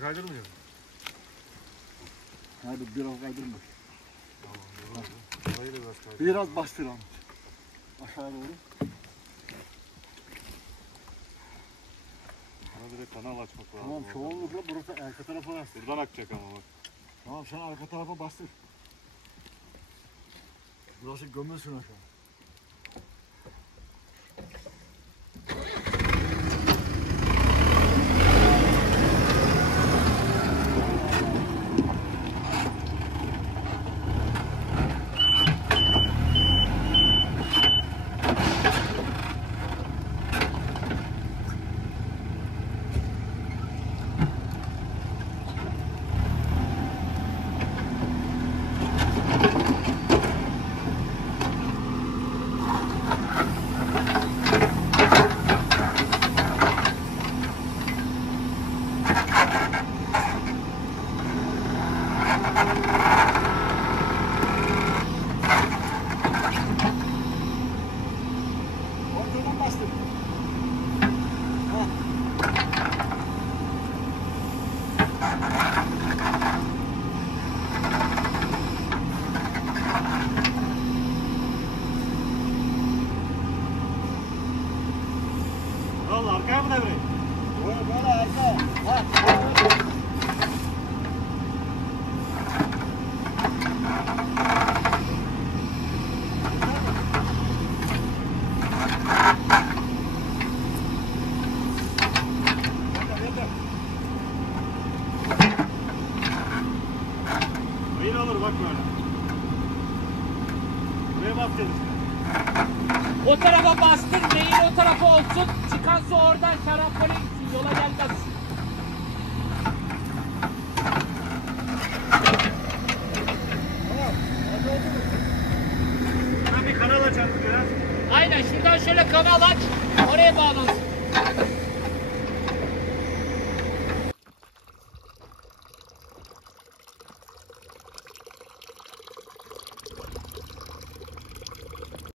Kaydırmıyor mu? Hadi biraz kaydırma. Tamam. Burayı da biraz kaydır. Biraz bastır Ahmet. Aşağı doğru. Bana direkt kanal açmak lazım. Tamam çoğunlukla burası arka tarafa bastır. Buradan akacak ama bak. Tamam sen arka tarafa bastır. Burası gömülsün aşağı. Ortadan bastır. Al arkaya mı devreye? Böyle arka. Ha. Yine olur bak böyle. Buraya bas dedik. O tarafa bastır, değil o tarafa olsun. Çıkan su oradan şarampole gitsin, yola gelmez. Şuradan bir kanal açalım biraz. Aynen şuradan şöyle kanal aç, oraya bağlansın.